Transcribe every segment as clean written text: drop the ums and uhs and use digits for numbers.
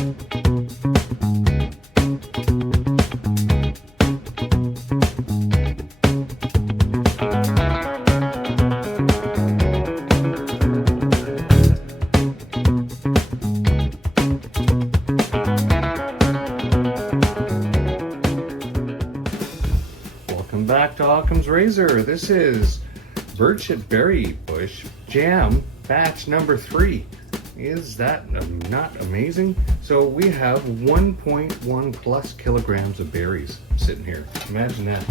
Welcome back to Occam's Razor. This is birch berry bush jam batch number 3. Is that not amazing? So we have 1.1 plus kilograms of berries sitting here. Imagine that.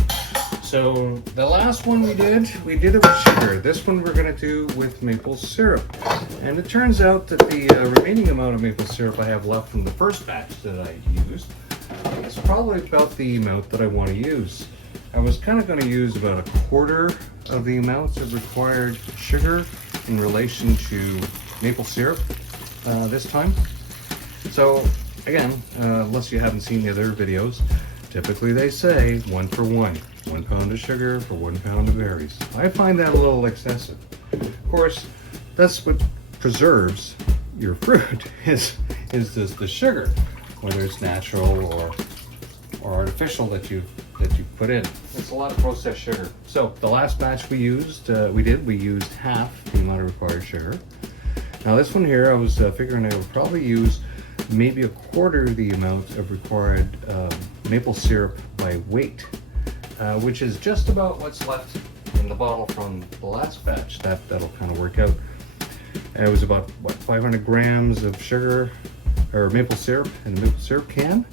So the last one we did it with sugar. This one we're going to do with maple syrup. And it turns out that the remaining amount of maple syrup I have left from the first batch that I used is probably about the amount that I want to use. I was kind of going to use about a quarter of the amount of required sugar in relation to maple syrup this time. So again, unless you haven't seen the other videos, typically they say 1 for 1. 1 pound of sugar for 1 pound of berries. I find that a little excessive. Of course, that's what preserves your fruit is the sugar, whether it's natural or artificial that you put in. It's a lot of processed sugar. So the last batch we used half the amount of required sugar. Now this one here, I was figuring I would probably use maybe a quarter the amount of required maple syrup by weight, which is just about what's left in the bottle from the last batch. That'll kind of work out. It was about, what, 500 grams of sugar or maple syrup in the maple syrup can.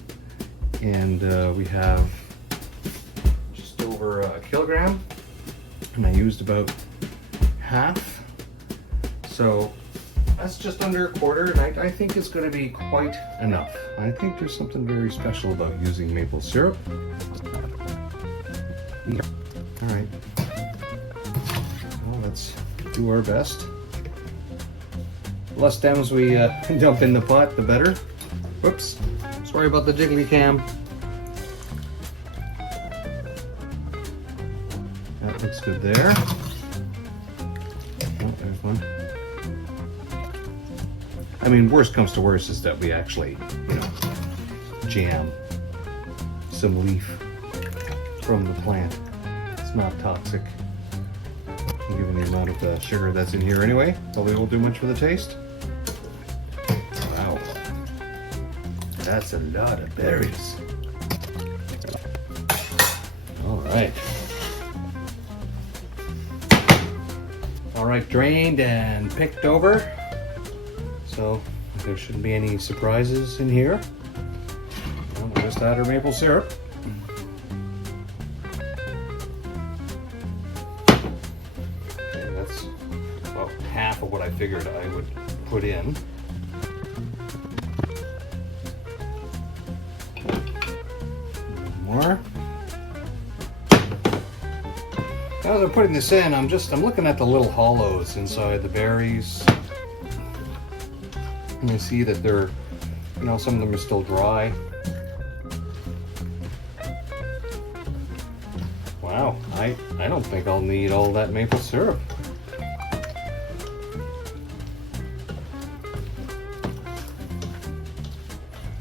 And we have just over a kilogram, and I used about half. So that's just under a quarter, and I think it's going to be quite enough. I think there's something very special about using maple syrup. All right, well, let's do our best. The less stems we dump in the pot, the better. Whoops, sorry about the jiggly cam. That looks good there. Oh, there's one. I mean, worst comes to worst is that we actually, jam some leaf from the plant. It's not toxic, given the amount of sugar that's in here anyway. Probably won't do much for the taste. Wow, that's a lot of berries. All right. All right, drained and picked over. So there shouldn't be any surprises in here. We'll just add our maple syrup. Okay, that's about half of what I figured I would put in. More. As I'm putting this in, I'm looking at the little hollows inside the berries. And you see that they're, some of them are still dry. Wow, I don't think I'll need all that maple syrup.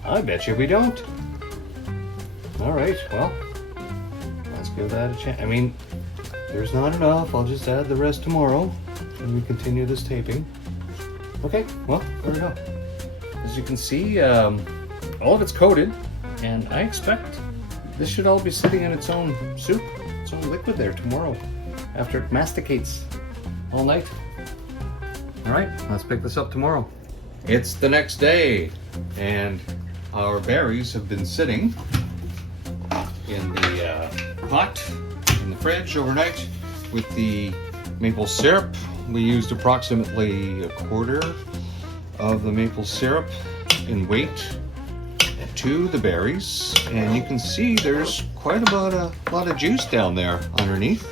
I bet you we don't. All right, well, let's give that a chance. I mean, there's not enough. I'll just add the rest tomorrow and we continue this taping. Okay, well, there we go. As you can see, all of it's coated, and I expect this should all be sitting in its own soup, its own liquid there tomorrow after it masticates all night. All right, let's pick this up tomorrow. It's the next day, and our berries have been sitting in the pot in the fridge overnight with the maple syrup. We used approximately a quarter of the maple syrup in weight to the berries, and you can see there's quite a lot of juice down there underneath.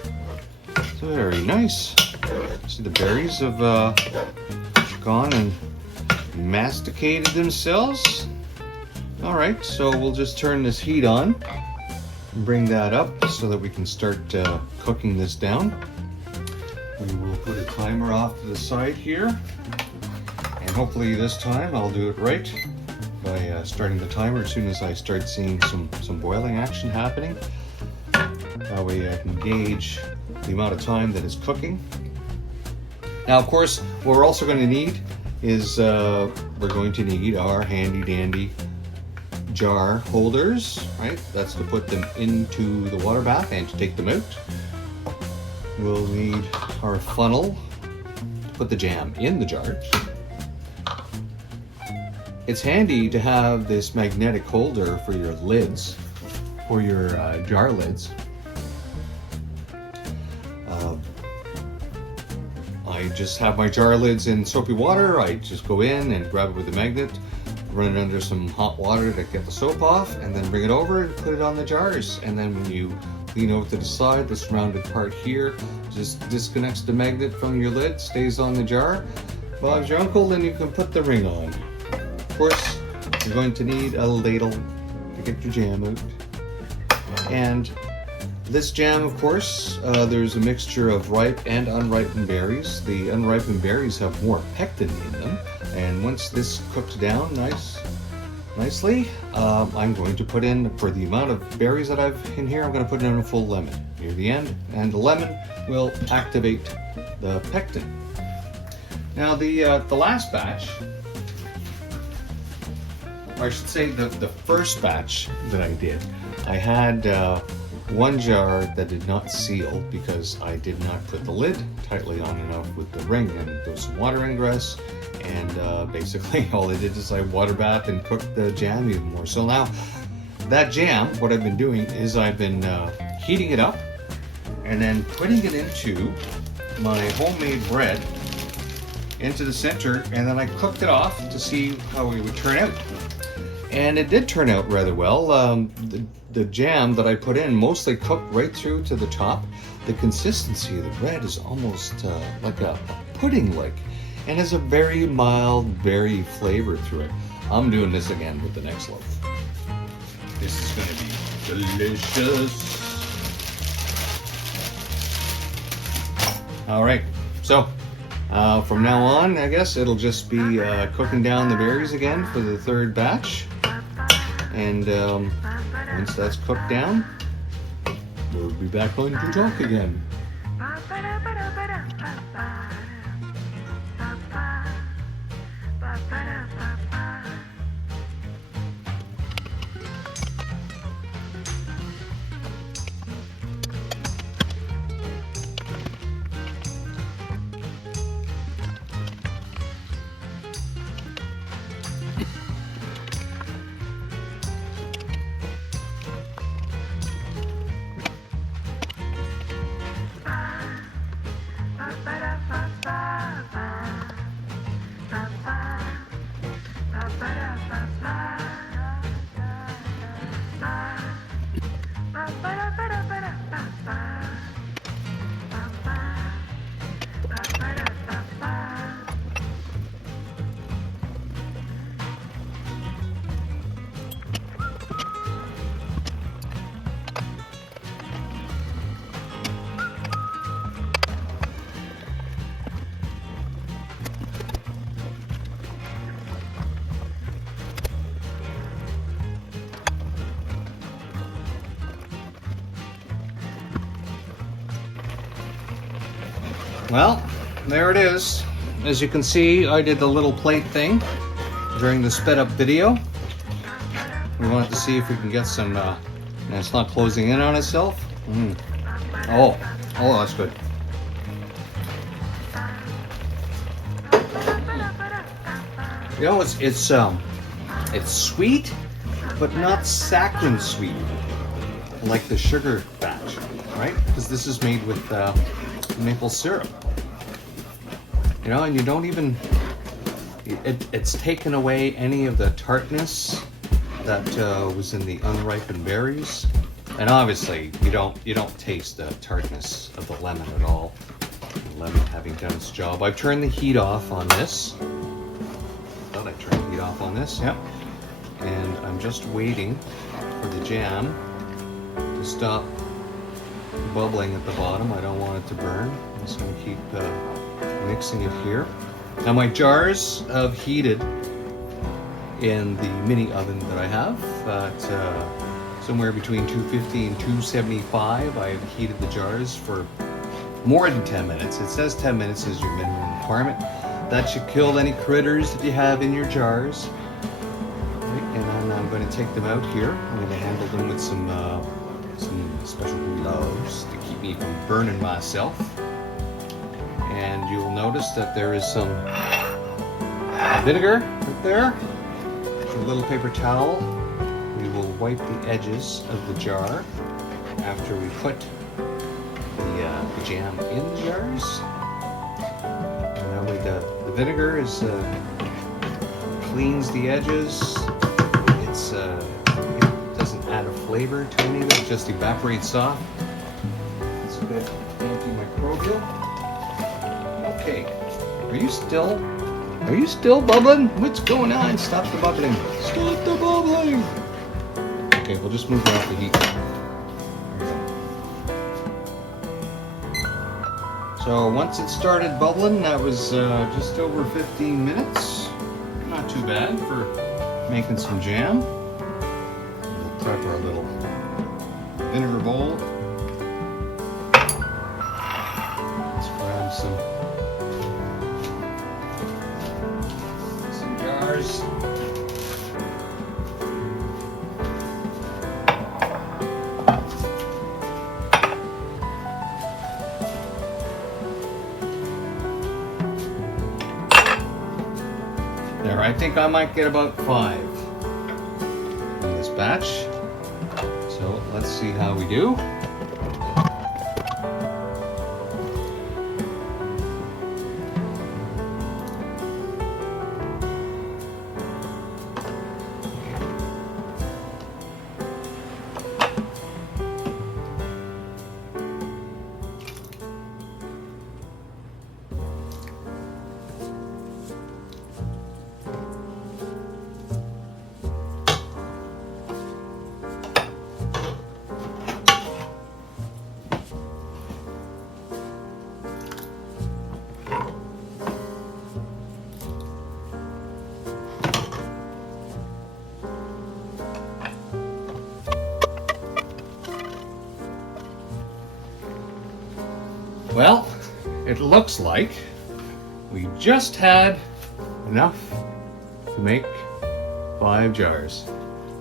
It's very nice. See, the berries have gone and masticated themselves. All right, so we'll just turn this heat on and bring that up so that we can start cooking this down. We will put a timer off to the side here, and hopefully this time I'll do it right. by starting the timer as soon as I start seeing some boiling action happening. That way I can gauge the amount of time that it's cooking. Now, of course, what we're also going to need is we're going to need our handy dandy jar holders, right? That's to put them into the water bath and to take them out. We'll need our funnel to put the jam in the jars. It's handy to have this magnetic holder for your lids, for your jar lids. I just have my jar lids in soapy water. I just go in and grab it with a magnet, run it under some hot water to get the soap off, and then bring it over and put it on the jars. And then when you lean over to the side, this rounded part here just disconnects the magnet from your lid, stays on the jar. Bob's your uncle, then you can put the ring on. Of course, you're going to need a ladle to get your jam out. And this jam, of course, there's a mixture of ripe and unripened berries. The unripened berries have more pectin in them. And once this cooks down nicely, I'm going to put in, for the amount of berries that I've in here, I'm going to put in a full lemon near the end. And the lemon will activate the pectin. Now the last batch, or I should say the first batch that I did, I had one jar that did not seal because I did not put the lid tightly on enough with the ring, and there was some water ingress, and basically all I did is I water bathed and cooked the jam even more. So now that jam, what I've been doing is I've been heating it up and then putting it into my homemade bread into the center, and then I cooked it off to see how it would turn out. And it did turn out rather well. The jam that I put in mostly cooked right through to the top. The consistency of the bread is almost like a pudding-like, and has a very mild berry flavor through it. I'm doing this again with the next loaf. This is going to be delicious. All right, so from now on, I guess it'll just be cooking down the berries again for the third batch. And once that's cooked down, we'll be back on to talk again. Well, there it is. As you can see, I did the little plate thing during the sped up video. We wanted to see if we can get some, and it's not closing in on itself. Oh, that's good. You know, it's sweet, but not saccharine sweet, like the sugar batch, right? Because this is made with maple syrup. You know, and you don't even, it's taken away any of the tartness that was in the unripened berries. And obviously, you don't taste the tartness of the lemon at all. The lemon having done its job. I've turned the heat off on this. I thought I turned the heat off on this. Yep. And I'm just waiting for the jam to stop bubbling at the bottom. I don't want it to burn. I'm just going to keep mixing it here. Now my jars have heated in the mini oven that I have at somewhere between 250 and 275. I've heated the jars for more than 10 minutes. It says 10 minutes is your minimum requirement. That should kill any critters that you have in your jars. Right, and then I'm going to take them out here. I'm going to handle them with some special gloves to keep me from burning myself. And you'll notice that there is some vinegar right there. With a little paper towel, we will wipe the edges of the jar after we put the jam in the jars. And that way the vinegar cleans the edges. It doesn't add a flavor to any of it, it just evaporates off. It's a bit antimicrobial. Okay, are you still bubbling? What's going on? Stop the bubbling. Stop the bubbling. Okay, we'll just move off the heat. So once it started bubbling, that was just over 15 minutes. Not too bad for making some jam. We'll prep our little vinegar bowl. Let's grab some jars. There, I think I might get about 5 in this batch. So let's see how we do. Well, it looks like we just had enough to make 5 jars.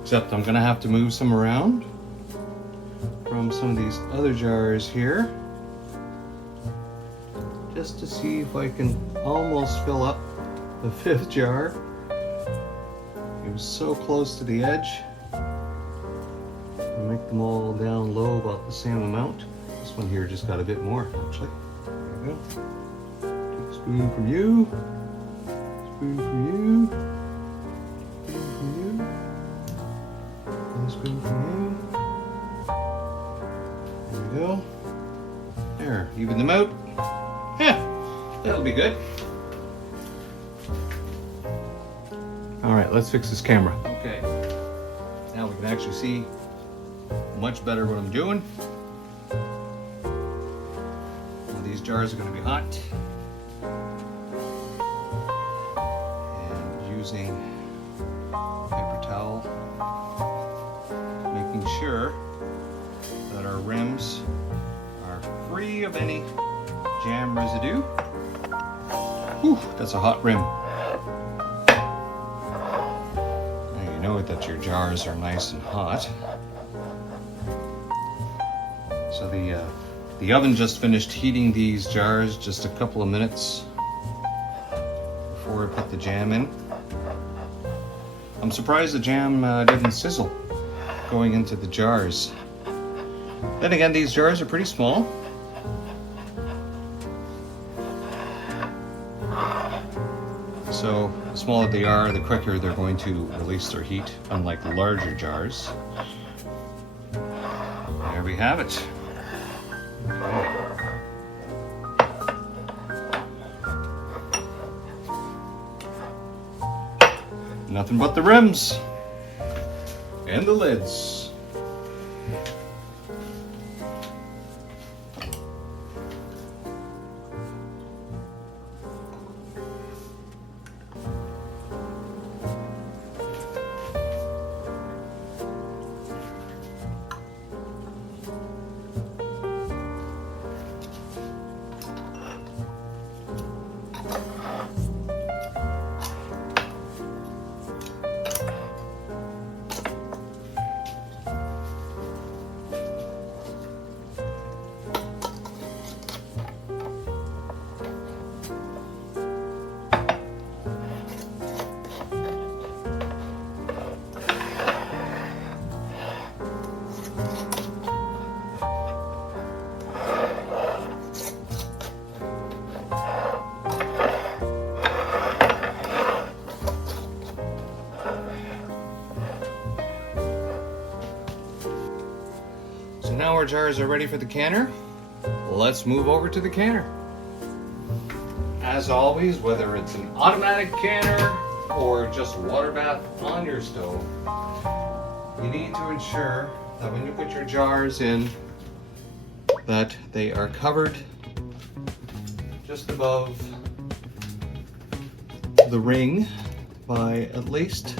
Except I'm gonna have to move some around from some of these other jars here, just to see if I can almost fill up the 5th jar. It was so close to the edge. I'll make them all down low about the same amount. This one here just got a bit more, actually. There you go. Take a spoon from you. Spoon from you. Spoon from you. And a spoon from you. There we go. There, even them out. Yeah, that'll be good. All right, let's fix this camera. Okay, now we can actually see much better what I'm doing. These jars are going to be hot, and using paper towel, making sure that our rims are free of any jam residue. Whew, that's a hot rim. Now you know that your jars are nice and hot. So the oven just finished heating these jars just a couple of minutes before I put the jam in. I'm surprised the jam didn't sizzle going into the jars. Then again, these jars are pretty small. So the smaller they are, the quicker they're going to release their heat, unlike the larger jars. There we have it. Nothing but the rims and the lids. So now our jars are ready for the canner. Let's move over to the canner. As always, whether it's an automatic canner or just water bath on your stove, you need to ensure that when you put your jars in, that they are covered just above the ring by at least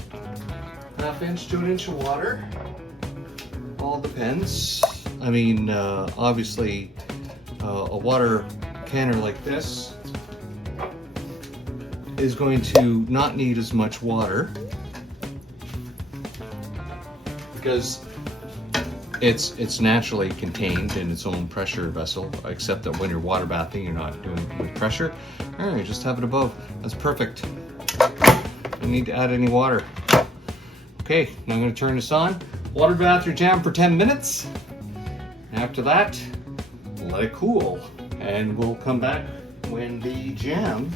½ inch to 1 inch of water. All depends. I mean, obviously, a water canner like this is going to not need as much water because it's naturally contained in its own pressure vessel, except that when you're water bathing, you're not doing it with pressure. All right, just have it above. That's perfect. Don't need to add any water. Okay, now I'm going to turn this on. Water bath your jam for 10 minutes. After that, let it cool, and we'll come back when the jam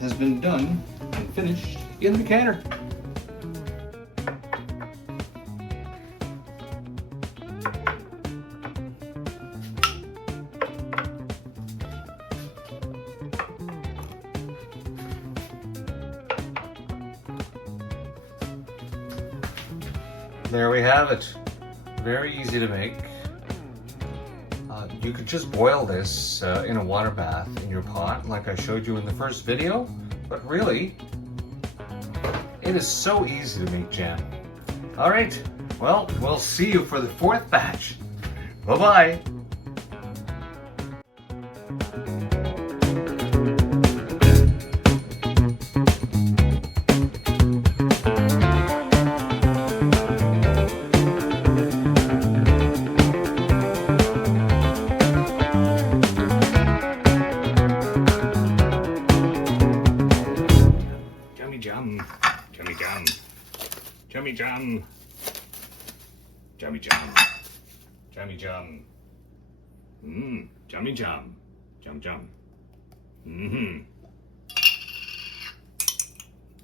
has been done and finished in the canner. There we have it. Very easy to make. You could just boil this in a water bath in your pot like I showed you in the first video, but really, it is so easy to make jam. All right, well, we'll see you for the 4th batch. Bye-bye. Jum, jummy jum, jummy jum, jummy jum, jummy jum, jummy jum, jum jum,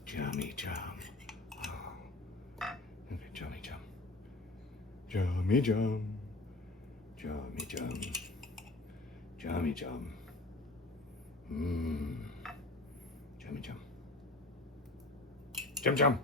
jummy jum, okay, jummy jum, jummy jum, jummy jum, jummy jum, jummy jum. Jum jum.